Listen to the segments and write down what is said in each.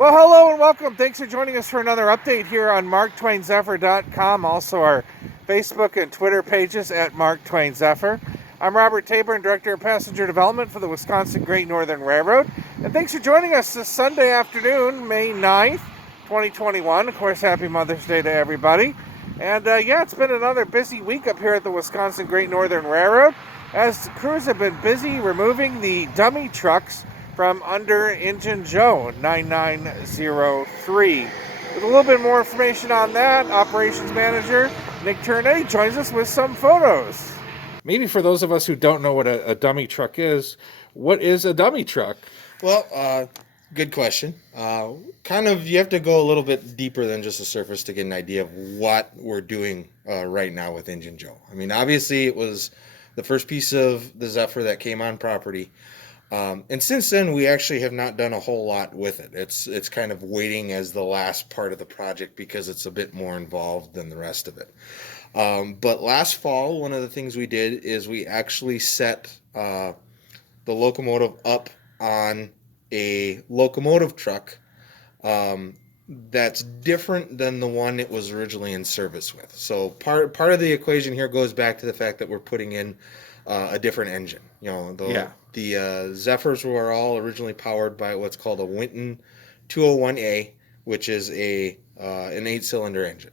Well, hello and welcome. Thanks for joining us for another update here on MarkTwainZephyr.com. Also, our Facebook and Twitter pages at Mark Twain Zephyr. I'm Robert Taborn, Director of Passenger Development for the Wisconsin Great Northern Railroad. And thanks for joining us this Sunday afternoon, May 9th, 2021. Of course, happy Mother's Day to everybody. And it's been another busy week up here at the Wisconsin Great Northern Railroad as the crews have been busy removing the dummy trucks from under Injun Joe 9903. With a little bit more information on that, Operations Manager Nick Turnay joins us with some photos. Maybe for those of us who don't know what a dummy truck is, what is a dummy truck? Well, good question. You have to go a little bit deeper than just the surface to get an idea of what we're doing right now with Injun Joe. I mean, obviously, it was the first piece of the Zephyr that came on property. And since then, we actually have not done a whole lot with it. It's kind of waiting as the last part of the project because it's a bit more involved than the rest of it. But last fall, one of the things we did is we actually set the locomotive up on a locomotive truck that's different than the one it was originally in service with. So part of the equation here goes back to the fact that we're putting in a different engine. The Zephyrs were all originally powered by what's called a Winton 201A, which is an 8-cylinder engine.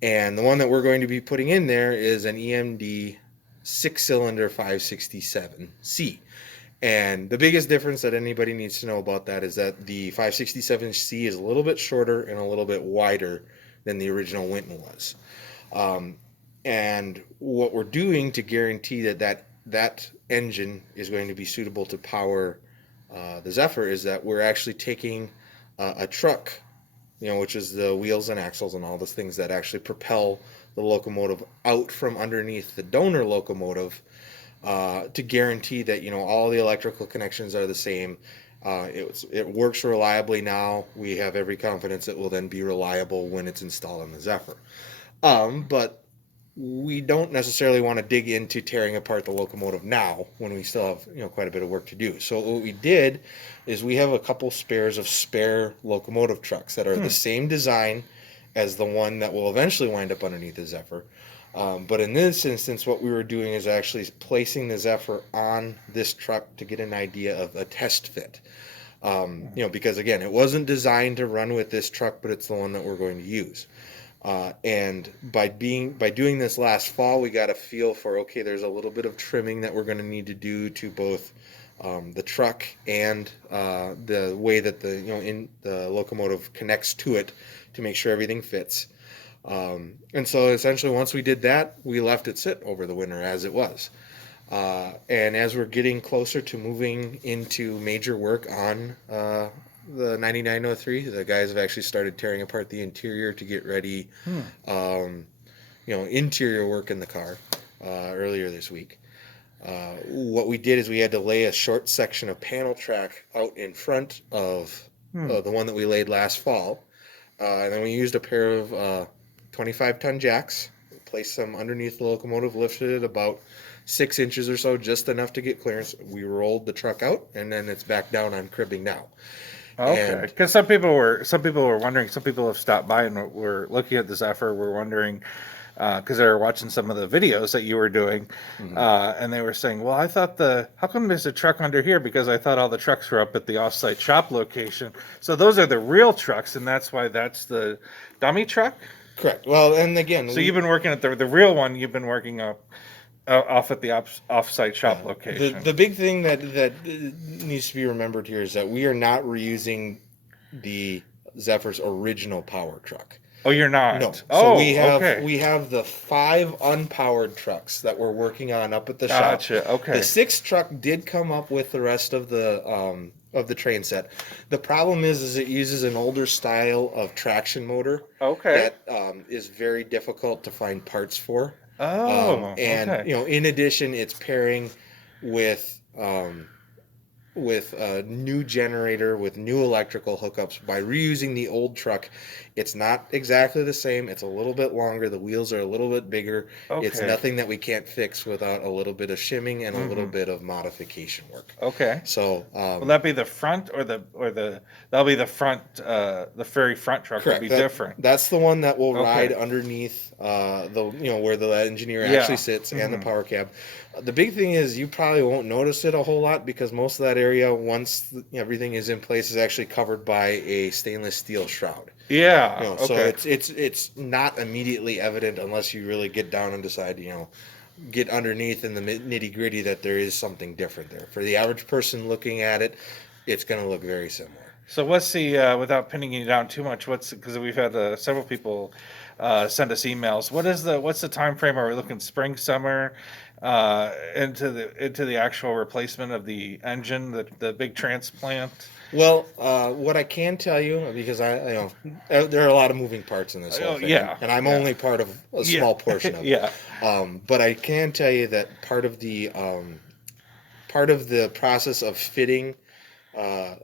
And the one that we're going to be putting in there is an EMD 6-cylinder 567C. And the biggest difference that anybody needs to know about that is that the 567C is a little bit shorter and a little bit wider than the original Winton was. And what we're doing to guarantee that engine is going to be suitable to power the Zephyr is that we're actually taking a truck, which is the wheels and axles and all those things that actually propel the locomotive out from underneath the donor locomotive to guarantee that all the electrical connections are the same. It works reliably now. We have every confidence it will then be reliable when it's installed on the Zephyr. But we don't necessarily want to dig into tearing apart the locomotive now when we still have quite a bit of work to do. So what we did is we have a couple spares of spare locomotive trucks that are the same design as the one that will eventually wind up underneath the Zephyr. But in this instance, what we were doing is actually placing the Zephyr on this truck to get an idea of a test fit. Because again, it wasn't designed to run with this truck, but it's the one that we're going to use. And by doing this last fall, we got a feel for, okay, there's a little bit of trimming that we're going to need to do to both the truck and the way that the locomotive connects to it to make sure everything fits. And so essentially once we did that, we left it sit over the winter as it was. And as we're getting closer to moving into major work on the 9903, the guys have actually started tearing apart the interior to get ready, interior work in the car earlier this week. What we did is we had to lay a short section of panel track out in front of the one that we laid last fall. And then we used a pair of 25-ton jacks, placed them underneath the locomotive, lifted it about 6 inches or so, just enough to get clearance. We rolled the truck out, and then it's back down on cribbing now. Okay, because some people were wondering. Some people have stopped by and were looking at the Zephyr. We're wondering because they were watching some of the videos that you were doing, and they were saying, "Well, I thought how come there's a truck under here? Because I thought all the trucks were up at the offsite shop location. So those are the real trucks, and that's why that's the dummy truck." Correct. Well, and again, so you've been working at the real one. You've been working up. Off at the off-site shop location. The big thing that needs to be remembered here is that we are not reusing the Zephyr's original power truck. Oh, you're not? No. So we have the 5 unpowered trucks that we're working on up at the shop. Gotcha. Okay. The 6th truck did come up with the rest of the train set. The problem is it uses an older style of traction motor. Okay. That is very difficult to find parts for. Oh, and okay. in addition, it's pairing with with a new generator with new electrical hookups by reusing the old truck. It's not exactly the same. It's a little bit longer. The wheels are a little bit bigger. It's Okay. nothing that we can't fix without a little bit of shimming and a little Mm-hmm. bit of modification work. Okay. So, Will that be the front or that'll be the front, the very front truck will correct. be different. That's the one that will Okay. ride underneath where the engineer Yeah. actually sits and the Mhm. power cab. The big thing is you probably won't notice it a whole lot because most of that area, once everything is in place, is actually covered by a stainless steel shroud. Yeah. So Okay. it's not immediately evident unless you really get down and decide get underneath in the nitty gritty that there is something different there. For the average person looking at it, it's going to look very similar. So what's the without pinning you down too much? What's because we've had several people send us emails. What's the time frame? Are we looking spring, summer, into the actual replacement of the engine, the big transplant? Well, what I can tell you, because there are a lot of moving parts in this whole Oh thing, yeah, and I'm yeah. only part of a Yeah. small portion of it. Yeah. But I can tell you that part of the process of fitting uh,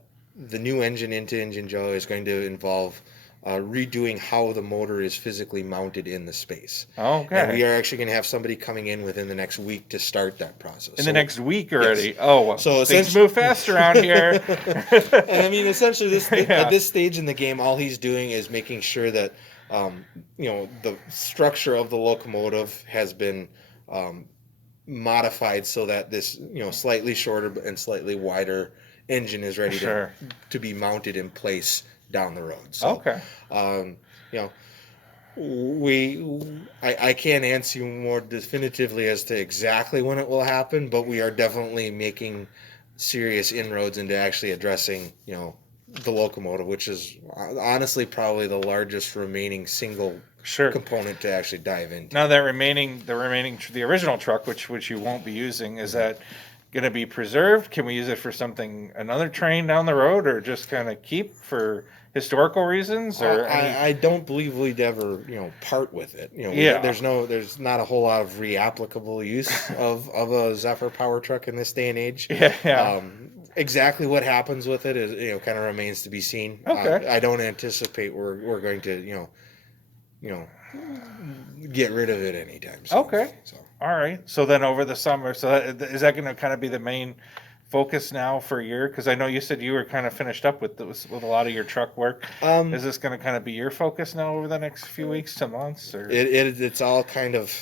the new engine into Injun Joe is going to involve redoing how the motor is physically mounted in the space. And we Okay. are actually going to have somebody coming in within the next week to start that process. In So, the next week yes. already. Oh, well, So things essentially, move fast around here. and I mean, essentially, at Yeah. this stage in the game, all he's doing is making sure that the structure of the locomotive has been um, modified so that this slightly shorter and slightly wider engine is ready Sure. to be mounted in place down the road. So, Okay. um, you know, I can't answer you more definitively as to exactly when it will happen, but we are definitely making serious inroads into actually addressing, the locomotive, which is honestly probably the largest remaining single Sure. component to actually dive into. Now that the original truck, which you won't be using, is that going to be preserved? Can we use it for another train down the road, or just kind of keep for historical reasons, or any? I don't believe we'd ever, part with it. Yeah. There's not a whole lot of reapplicable use of a Zephyr power truck in this day and age. Yeah. Exactly what happens with it is, kind of remains to be seen. Okay. I don't anticipate we're going to, get rid of it anytime soon. Okay. So. All right. So then over the summer, is that going to kind of be the main focus now for a year? Because I know you said you were kind of finished up with a lot of your truck work. Is this going to kind of be your focus now over the next few weeks to months? Or it's all kind of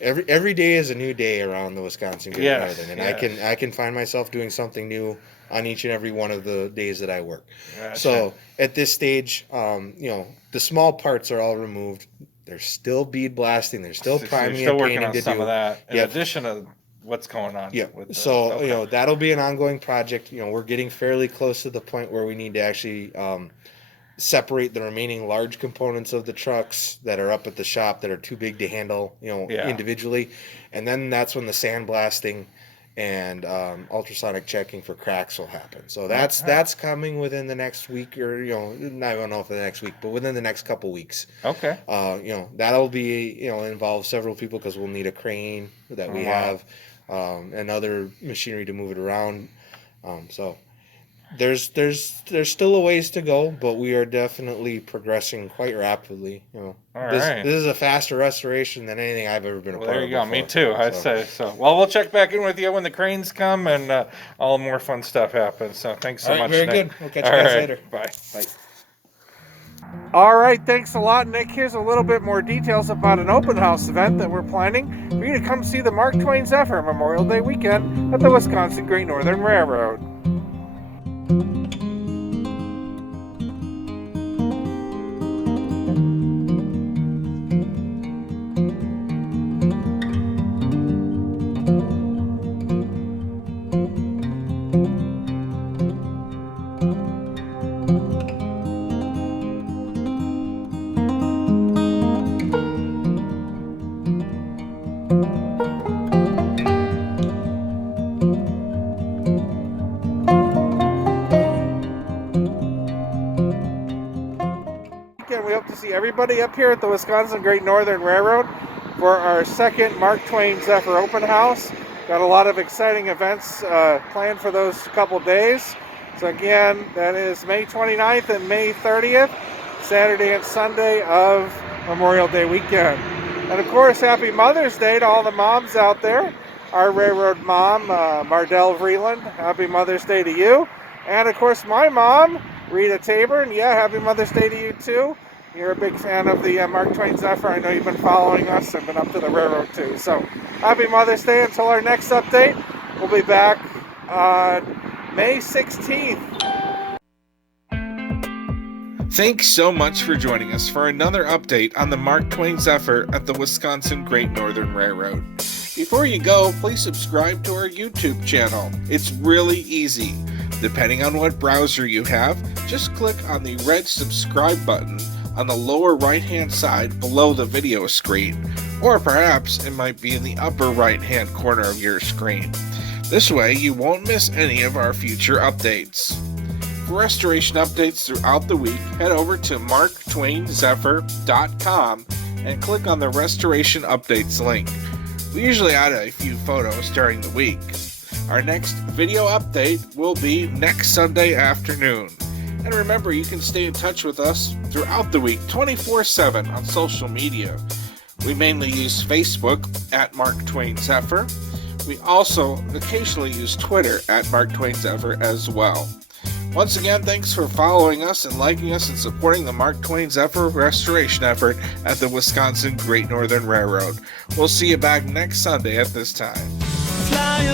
every day is a new day around the Wisconsin Great Northern, and yes. I can find myself doing something new on each and every one of the days that I work. Gotcha. So at this stage, the small parts are all removed. There's still bead blasting. There's still So priming you're still and working painting on to some do. of that in Yep. addition to what's going on. Yep. With So okay. That'll be an ongoing project. We're getting fairly close to the point where we need to actually separate the remaining large components of the trucks that are up at the shop that are too big to handle, individually, and then that's when the sandblasting and ultrasonic checking for cracks will happen. So that's coming within the next week, or I don't know if the next week, but within the next couple weeks. Okay. That'll be involve several people because we'll need a crane that we have, and other machinery to move it around. So there's still a ways to go, but we are definitely progressing quite rapidly. All this right. this is a faster restoration than anything I've ever been a Well, part there of. you go. Before. Me too. I'd say so. Well, we'll check back in with you when the cranes come and all more fun stuff happens. So thanks so All right, much. very Nick. good. We'll catch you guys later. Bye. Bye. All right, thanks a lot, Nick. Here's a little bit more details about an open house event that we're planning for you to come see the Mark Twain Zephyr Memorial Day weekend at the Wisconsin Great Northern Railroad. We hope to see everybody up here at the Wisconsin Great Northern Railroad for our second Mark Twain Zephyr open house. Got a lot of exciting events planned for those couple days. So again, that is May 29th and May 30th, Saturday and Sunday of Memorial Day weekend. And of course, happy Mother's Day to all the moms out there. Our railroad mom, Mardell Vreeland, happy Mother's Day to you. And of course, my mom, Rita Tabor, and yeah, happy Mother's Day to you too. You're a big fan of the Mark Twain Zephyr. I know you've been following us and been up to the railroad too. So happy Mother's Day. Until our next update, we'll be back on May 16th. Thanks so much for joining us for another update on the Mark Twain Zephyr at the Wisconsin Great Northern Railroad. Before you go, please subscribe to our YouTube channel. It's really easy. Depending on what browser you have, just click on the red subscribe button on the lower right-hand side below the video screen, or perhaps it might be in the upper right-hand corner of your screen. This way you won't miss any of our future updates. For restoration updates throughout the week, head over to marktwainzephyr.com and click on the Restoration Updates link. We usually add a few photos during the week. Our next video update will be next Sunday afternoon. And remember, you can stay in touch with us throughout the week 24/7 on social media. We mainly use Facebook at Mark Twain Zephyr. We also occasionally use Twitter at Mark Twain Zephyr as well. Once again, thanks for following us and liking us and supporting the Mark Twain Zephyr restoration effort at the Wisconsin Great Northern Railroad. We'll see you back next Sunday at this time. Fly